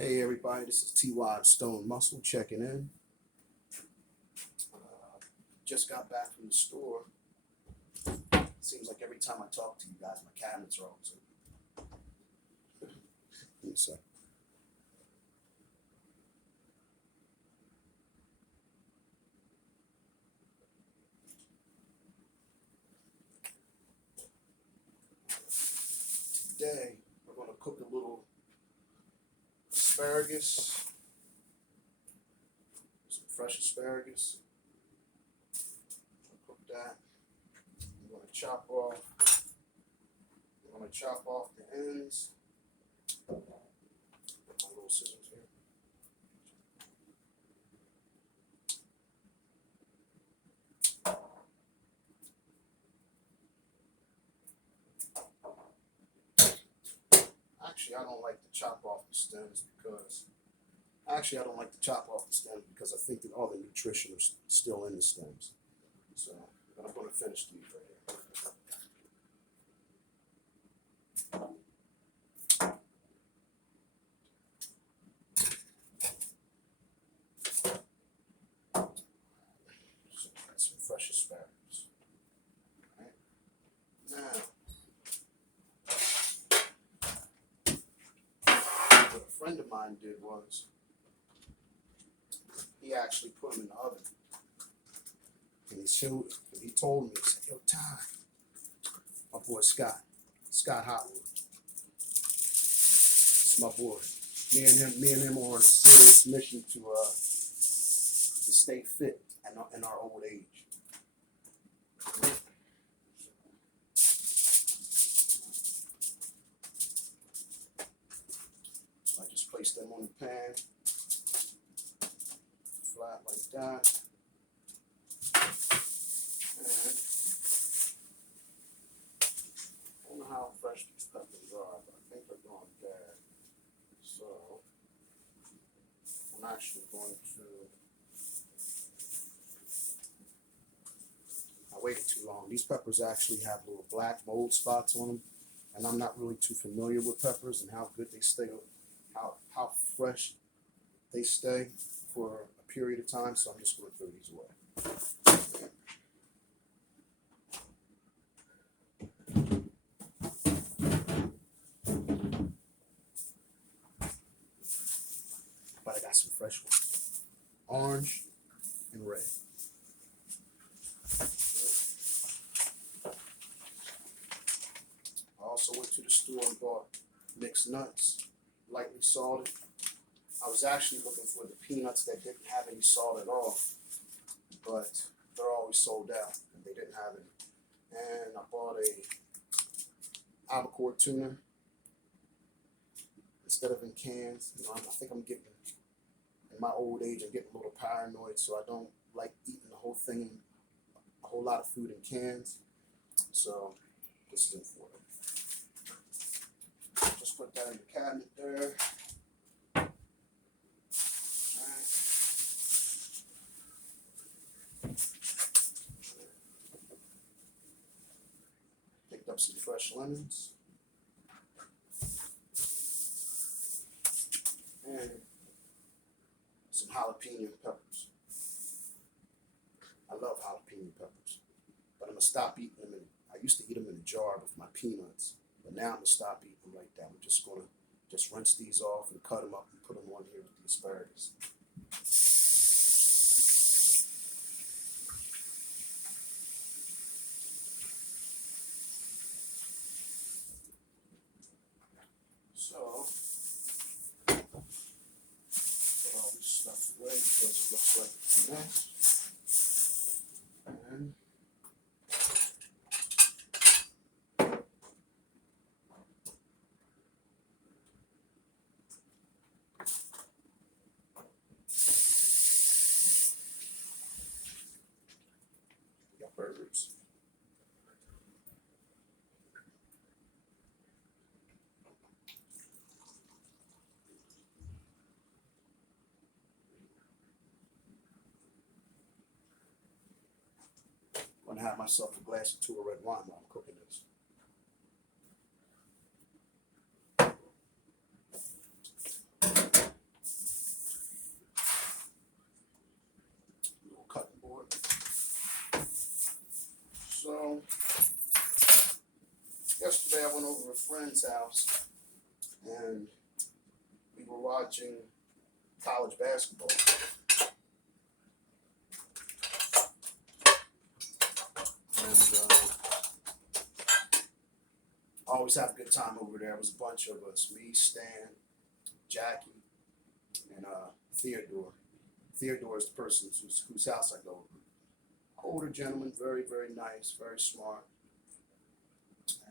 Hey everybody, this is T.Y. Stone Muscle checking in. Just got back from the store. Seems like every time I talk to you guys, my cabinets are always open. Give me a sec. Today, we're going to cook a little asparagus, some fresh asparagus. Cook that. I'm going to chop off the ends. Put my little scissors here. Actually, I don't like to chop off the stems because I think that all the nutrition is still in the stems. So, but I'm going to finish these right here. So, got some fresh asparagus. All right. Now, what a friend of mine did was he actually put them in the oven. And he told me, he said, "Yo, Ty," my boy Scott Hotwood. It's my boy. Me and him are on a serious mission to stay fit in our old age. So I just place them on the pan, flat like that. And I don't know how fresh these peppers are, but I think they're going bad. So I'm actually going to. I waited too long. These peppers actually have little black mold spots on them, and I'm not really too familiar with peppers and how good they stay, how fresh they stay for a period of time. So I'm just going to throw these away. But I got some fresh ones, orange and red. I also went to the store and bought mixed nuts, lightly salted. I was actually looking for the peanuts that didn't have any salt at all, but they're always sold out, and they didn't have any. And I bought a albacore tuna instead of in cans. You know, I think I'm getting, in my old age, I'm getting a little paranoid, so I don't like eating the whole thing, a whole lot of food in cans. So this is important. Just put that in the cabinet there. Picked up some fresh lemons. And some jalapeno peppers. I love jalapeno peppers, but I'm gonna stop eating them. I used to eat them in a jar with my peanuts, but now I'm gonna stop eating them like that. I'm just gonna rinse these off and cut them up and put them on here with the asparagus. So put all this stuff away because it looks like it's a mess. And got burgers. I'm gonna have myself a glass or two of red wine while I'm cooking this. friend's house, and we were watching college basketball. And I always have a good time over there. It was a bunch of us, me, Stan, Jackie, and Theodore. Theodore is the person whose house I go over. Older gentleman, very, very nice, very smart.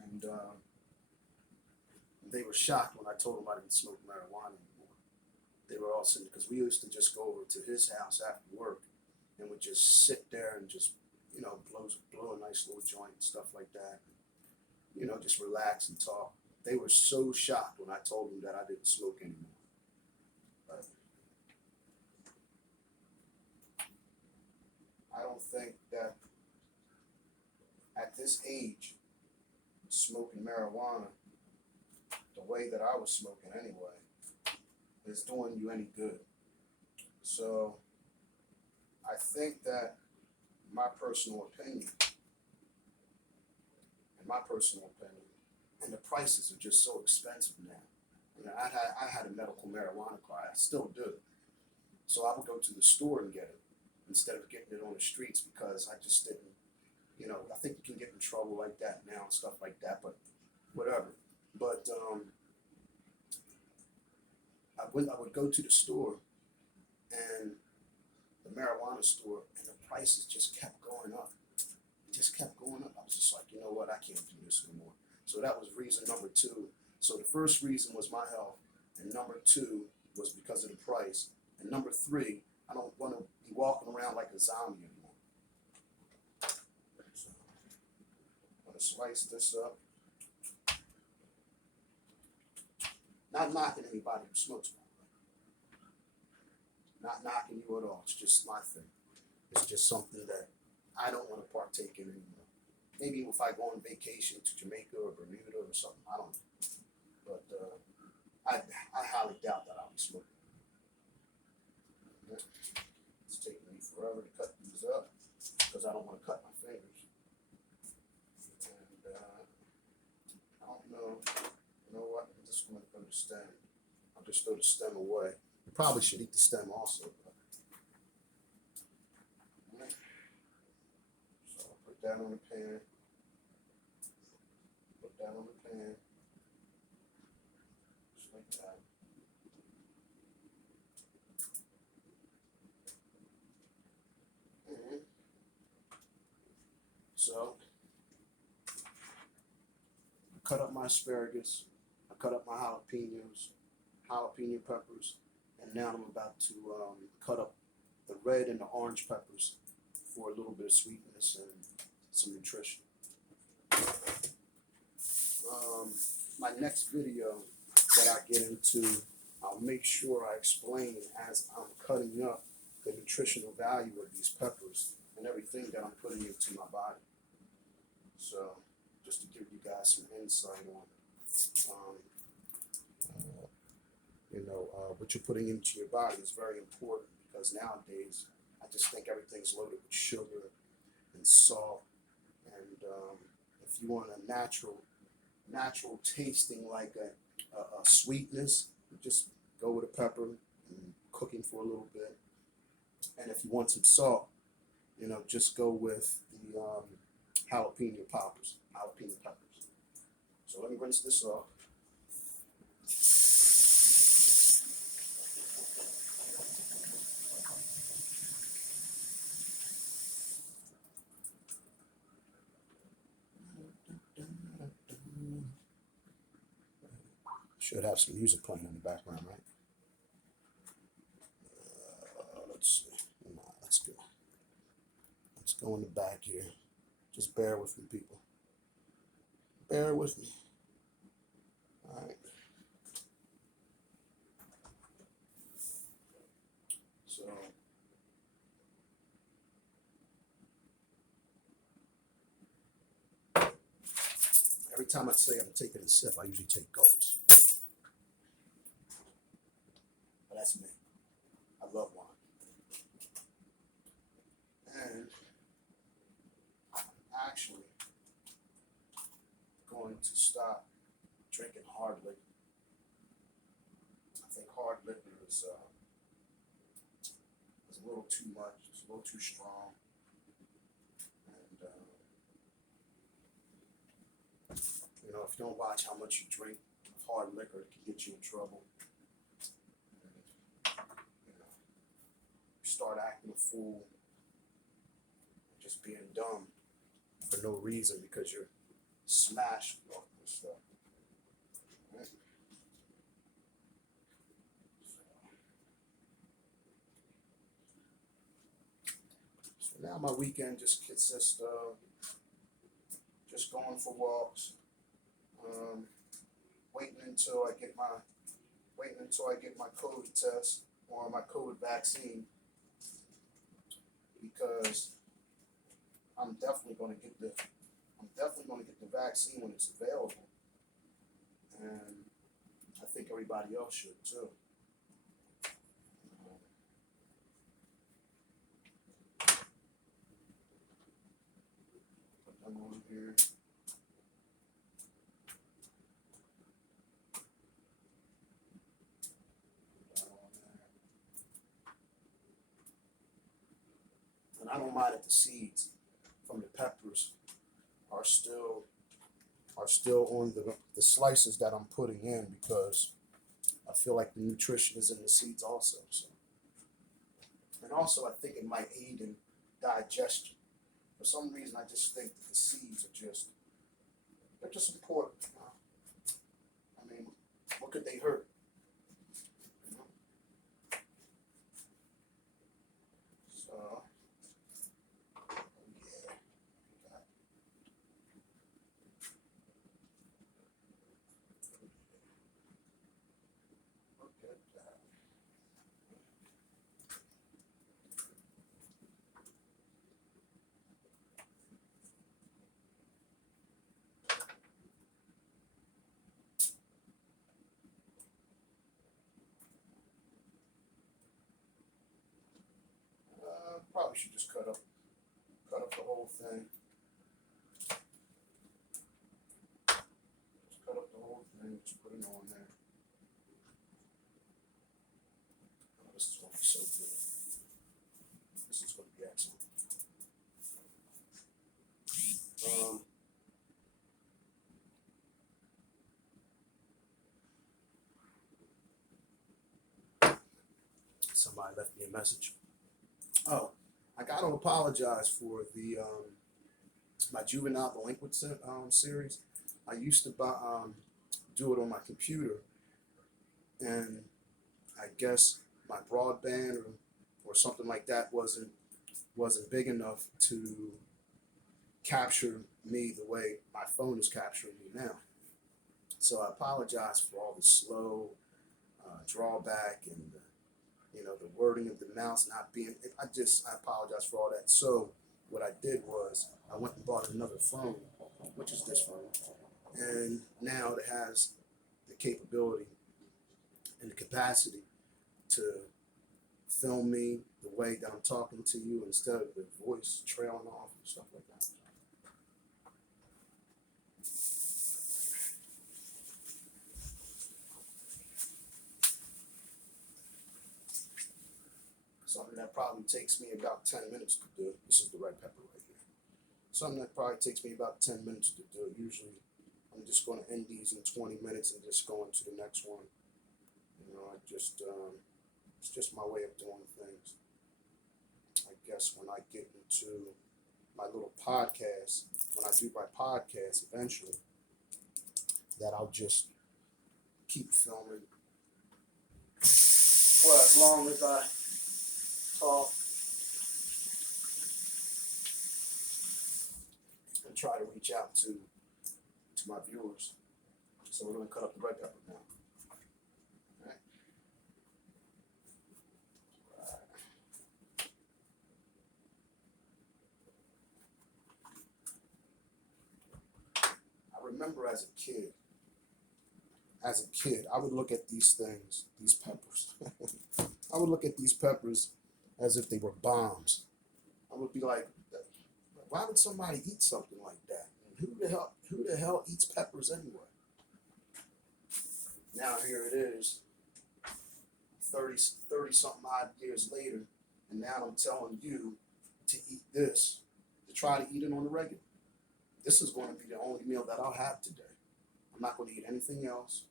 And they were shocked when I told them I didn't smoke marijuana anymore. They were all sitting, because we used to just go over to his house after work and would just sit there and just, you know, blow a nice little joint and stuff like that. You know, just relax and talk. They were so shocked when I told them that I didn't smoke anymore. But I don't think that at this age, smoking marijuana the way that I was smoking anyway is doing you any good. So I think that my personal opinion, and the prices are just so expensive now. You know, I had a medical marijuana card. I still do. So I would go to the store and get it instead of getting it on the streets, because I just didn't, you know, I think you can get in trouble like that now and stuff like that, but whatever. But I would go to the store, and the marijuana store, and the prices just kept going up. It just kept going up. I was just like, you know what, I can't do this anymore. So that was reason number two. So the first reason was my health, and number two was because of the price, and number three, I don't want to be walking around like a zombie anymore. So I'm gonna slice this up. Not knocking anybody who smokes marijuana. Not knocking you at all. It's just my thing. It's just something that I don't want to partake in anymore. Maybe if I go on vacation to Jamaica or Bermuda or something, I don't know. But I highly doubt that I'll be smoking. It's taking me forever to cut these up because I don't want to cut my fingers. And I don't know. You know what? I'm just going to throw the stem. I'll just throw the stem away. You probably should eat the stem also. But, so I'll put that on the pan. Put that on the pan. Just like that. So I cut up my asparagus. I cut up my jalapeno peppers, and now I'm about to cut up the red and the orange peppers for a little bit of sweetness and some nutrition. My next video that I get into, I'll make sure I explain as I'm cutting up the nutritional value of these peppers and everything that I'm putting into my body. So, just to give you guys some insight on what you're putting into your body is very important, because nowadays I just think everything's loaded with sugar and salt, and if you want a natural tasting, like a sweetness, you just go with a pepper and cook him for a little bit. And if you want some salt, just go with the jalapeno peppers. So let me rinse this off. Should have some music playing in the background, right? Let's see. Nah, let's go. Let's go in the back here. Just bear with me, people. Bear with me. All right. So every time I say I'm taking a sip, I usually take gulps. But that's me. I love wine. And I'm actually going to stop drinking hard liquor. I think hard liquor is a little too much. It's a little too strong. And you know, if you don't watch how much you drink of hard liquor, it can get you in trouble. And, you know, you start acting a fool, just being dumb for no reason because you're smashed with all this stuff. Right? So now my weekend just consists of just going for walks, waiting until I get my COVID test or my COVID vaccine, because I'm definitely going to get the vaccine when it's available, and I think everybody else should too. Put them on here. And I don't mind if the seeds from the peppers are still on the slices that I'm putting in, because I feel like the nutrition is in the seeds also. So, and also I think it might aid in digestion. For some reason, I just think that the seeds are they're just important. You know? I mean, what could they hurt? You know? So, yeah. Look at that. Probably should just cut up the whole thing. Just cut up the whole thing. Just put it on there. Oh, this is going to be so good. This is going to be excellent. Somebody left me a message. Oh, I got to apologize for the my juvenile delinquent series. I used to do it on my computer, and I guess my broadband or something like that wasn't big enough to capture me the way my phone is capturing me now. So I apologize for all the slow drawback and the wording of the mouse not being. I apologize for all that. So what I did was I went and bought another phone, which is this phone, and now it has the capability and the capacity to film me the way that I'm talking to you instead of the voice trailing off and stuff like that. Something that probably takes me about 10 minutes to do. This is the red pepper right here. Something that probably takes me about 10 minutes to do. Usually I'm just going to end these in 20 minutes and just go into the next one. It's just my way of doing things. I guess when I get into my little podcast, when I do my podcast eventually, that I'll just keep filming for as long as I talk and try to reach out to my viewers. So we're going to cut up the red pepper now. I remember as a kid, I would look at these things, these peppers. I would look at these peppers as if they were bombs. I would be like, why would somebody eat something like that? And who the hell eats peppers anyway? Now here it is, 30 something odd years later, and now I'm telling you to eat this, to try to eat it on the regular. This is going to be the only meal that I'll have today. I'm not going to eat anything else.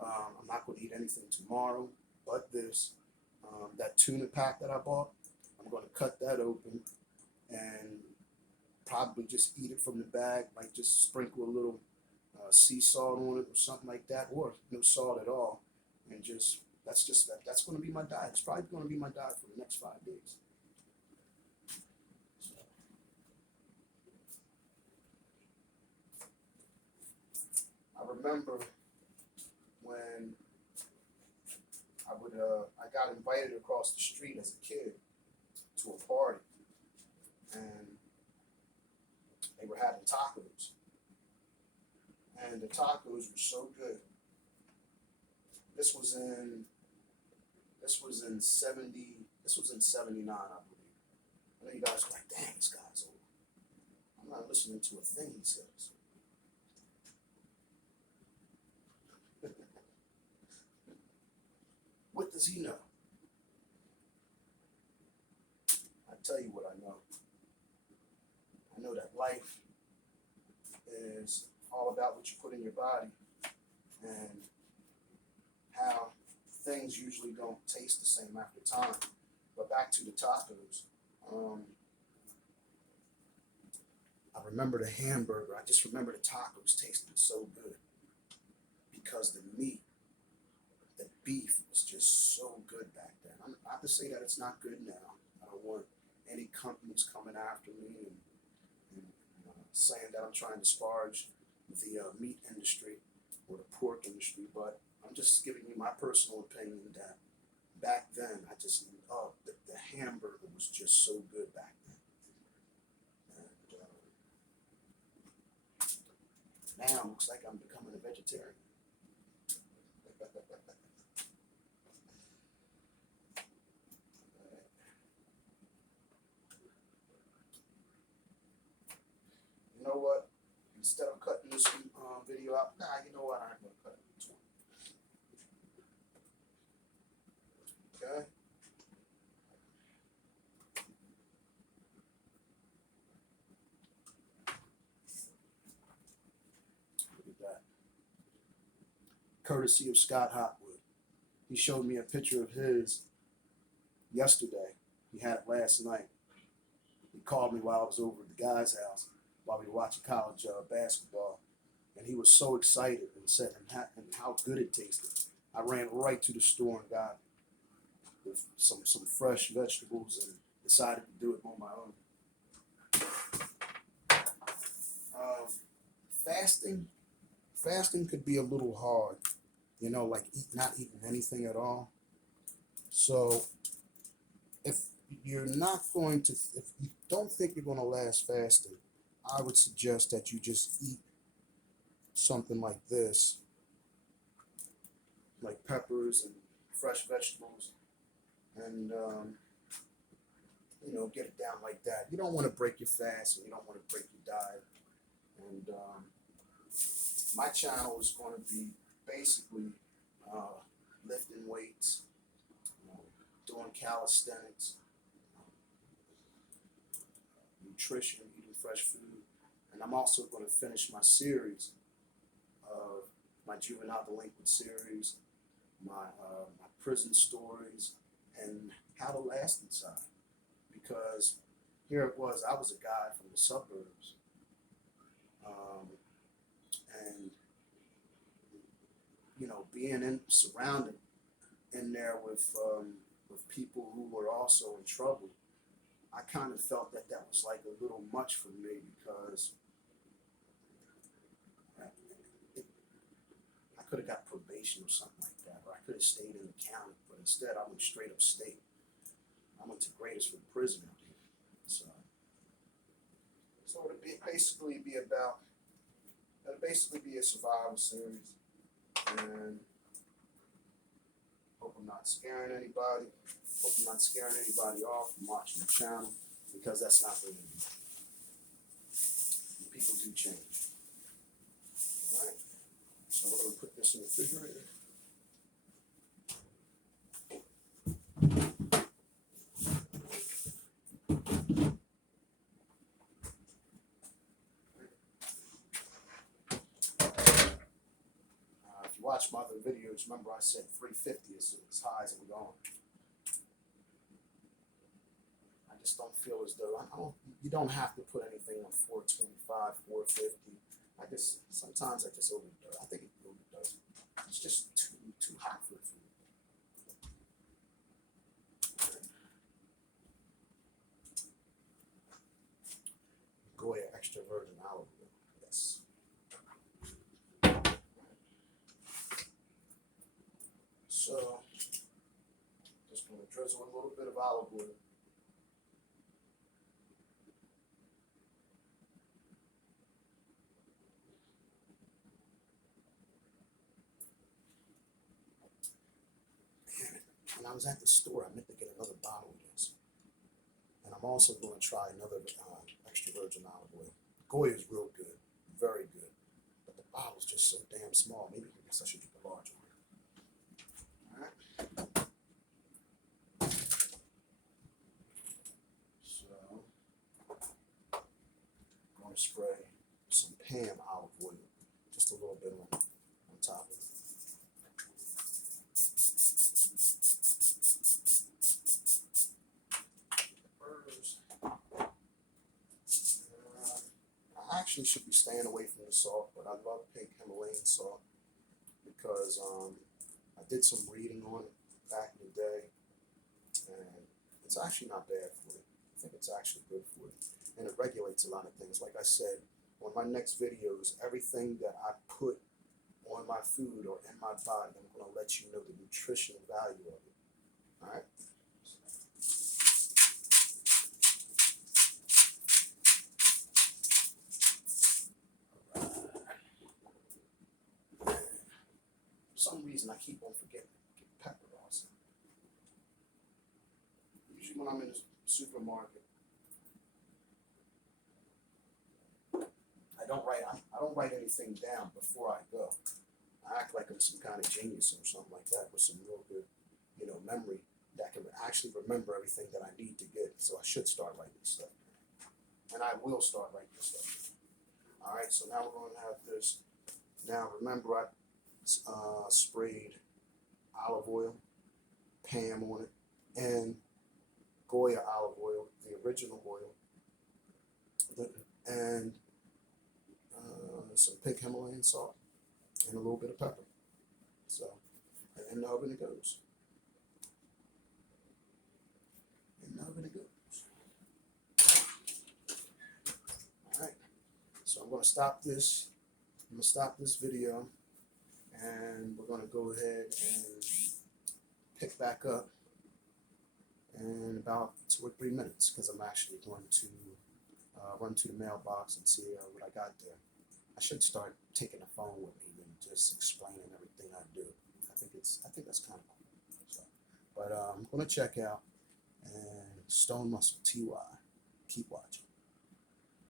I'm not going to eat anything tomorrow but this. That tuna pack that I bought, I'm going to cut that open and probably just eat it from the bag, like just sprinkle a little sea salt on it or something like that, or no salt at all, and that's going to be my diet. It's probably going to be my diet for the next 5 days. So, I remember when I got invited across the street as a kid to a party, and they were having tacos, and the tacos were so good. This was in 79, I believe. I know you guys are like, dang, this guy's old. I'm not listening to a thing he says. What does he know? I tell you what I know. I know that life is all about what you put in your body, and how things usually don't taste the same after time. But back to the tacos. I remember the hamburger. I just remember the tacos tasting so good because the meat, the beef was just so good back then. I'm not to say that it's not good now. I don't want any companies coming after me and saying that I'm trying to disparage the meat industry or the pork industry, but I'm just giving you my personal opinion that back then, the hamburger was just so good back then. And now it looks like I'm becoming a vegetarian. You know what? Instead of cutting this video out, you know what? I'm going to cut it. Okay? Look at that. Courtesy of Scott Hotwood. He showed me a picture of his yesterday. He had it last night. He called me while I was over at the guy's house while we were watching college basketball, and he was so excited and said how good it tasted. I ran right to the store and got some fresh vegetables and decided to do it on my own. Fasting could be a little hard, like not eating anything at all. So if you don't think you're going to last fasting, I would suggest that you just eat something like this, like peppers and fresh vegetables, and get it down like that. You don't want to break your fast, and you don't want to break your diet. And my channel is going to be basically lifting weights, doing calisthenics, nutrition, eating fresh food, and I'm also going to finish my series of my juvenile delinquent series, my prison stories, and how to last inside. Because here it was, I was a guy from the suburbs, and being surrounded in there with people who were also in trouble, I kind of felt that was like a little much for me, because I could have got probation or something like that, or I could have stayed in the county, but instead I went straight up state. I went to Gratisford Prison out here. So it'll basically be a survival series, and hope I'm not scaring anybody. Hope I'm not scaring anybody off from watching the channel, because that's not really me. People do change. All right. So we're going to put this in the refrigerator. my other videos, remember I said 350 is as high as I'm going. I just don't feel as though, you don't have to put anything on 425, 450. Sometimes I just overdo it. I think it overdoes it. It's just too hot for the food. Goya extra virgin olive oil. Yes. So, just going to drizzle a little bit of olive oil. When I was at the store, I meant to get another bottle of this. And I'm also going to try another extra virgin olive oil. Goya is real good, very good. But the bottle's just so damn small. Maybe I guess I should get the large one. Alright. So, I'm going to spray some Pam olive oil, just a little bit on top of it. I actually should be staying away from the salt, but I love pink Himalayan salt because I did some reading on it back in the day, and it's actually not bad for you. I think it's actually good for you, and it regulates a lot of things. Like I said, on my next videos, everything that I put on my food or in my body, I'm going to let you know the nutritional value of it. All right. For some reason, I keep on forgetting to get pepper also. Usually when I'm in the supermarket, I don't write anything down before I go. I act like I'm some kind of genius or something like that with some real good, memory that can actually remember everything that I need to get. So I should start writing this stuff down. And I will start writing this stuff down. All right, so now we're going to have this. Now remember I sprayed olive oil, Pam on it, and Goya olive oil, the original oil, and some pink Himalayan salt, and a little bit of pepper. So, and in the oven it goes. In the oven it goes. All right. So I'm going to stop this. I'm going to stop this video, and we're going to go ahead and pick back up in about 2 or 3 minutes because I'm actually going to run to the mailbox and see what I got there. I should start taking the phone with me and just explaining everything I do. I think that's kind of cool. So, but I'm going to check out, and Stone Muscle TY. Keep watching.